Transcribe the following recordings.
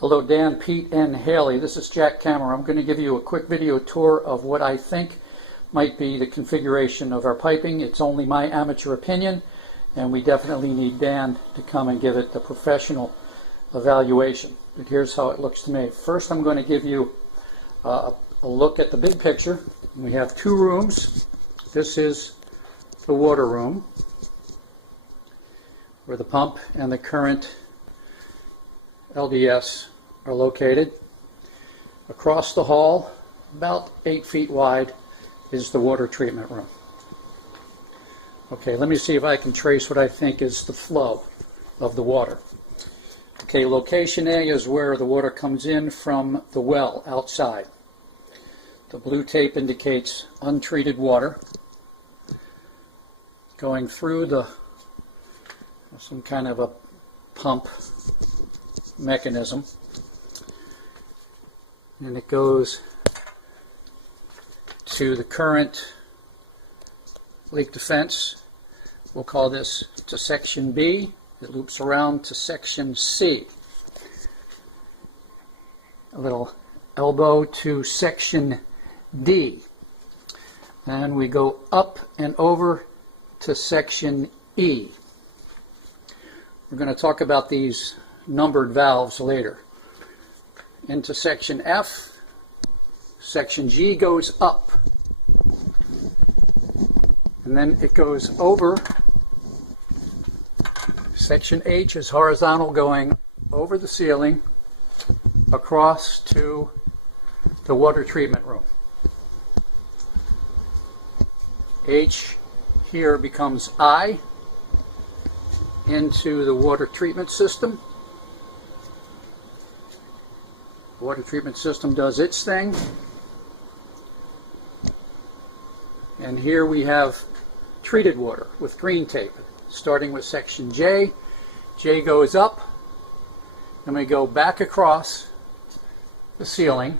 Hello Dan, Pete, and Haley. This is Jack Kammer. I'm going to give you a quick video tour of what I think might be the configuration of our piping. It's only my amateur opinion, and we definitely need Dan to come and give it the professional evaluation. But here's how it looks to me. First, I'm going to give you a look at the big picture. We have two rooms. This is the water room, where the pump and the current LDS are located. Across the hall, about 8 feet wide, is the water treatment room. Okay, let me see if I can trace what I think is the flow of the water. Okay, location A is where the water comes in from the well outside. The blue tape indicates untreated water going through some kind of a pump mechanism, and it goes to the current leak defense. We'll call this to section B. It loops around to section C. A little elbow to section D. Then we go up and over to section E. We're going to talk about these numbered valves later. Into section F. Section G goes up, and then it goes over. Section H is horizontal, going over the ceiling across to the water treatment room. H here becomes I into the water treatment system. The water treatment system does its thing. And here we have treated water with green tape, starting with section J. J goes up, and we go back across the ceiling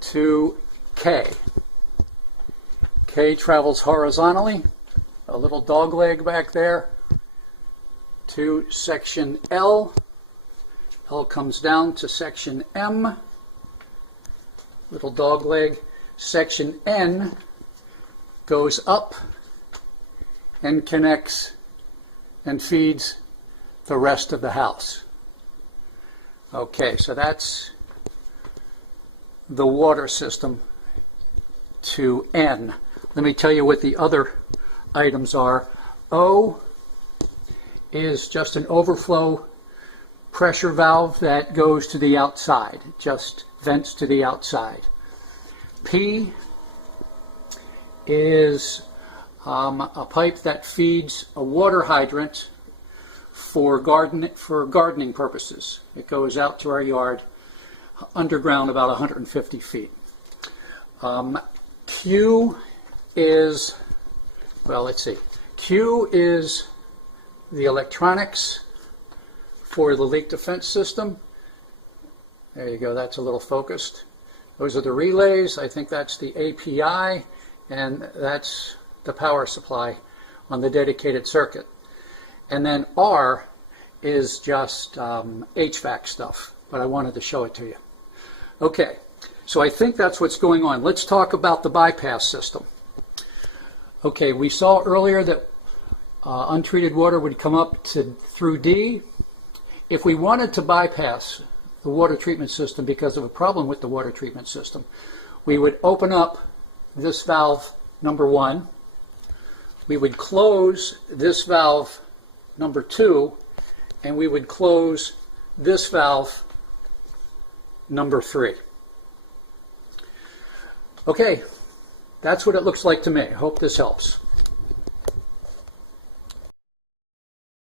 to K. K travels horizontally, a little dog leg back there, to section L. L comes down to section M, little dog leg. Section N goes up and connects and feeds the rest of the house. Okay, so that's the water system to N. Let me tell you what the other items are. O is just an overflow pressure valve that goes to the outside, just vents to the outside. P is a pipe that feeds a water hydrant for gardening purposes. It goes out to our yard underground about 150 feet. Q is, well, let's see. Q is the electronics for the leak defense system. There you go, that's a little focused. Those are the relays. I think that's the API, and that's the power supply on the dedicated circuit. And then R is just HVAC stuff, but I wanted to show it to you. Okay, so I think that's what's going on. Let's talk about the bypass system. Okay, we saw earlier that untreated water would come up through D. If we wanted to bypass the water treatment system because of a problem with the water treatment system, we would open up this valve number 1, we would close this valve number 2, and we would close this valve number 3. Okay, that's what it looks like to me. I hope this helps.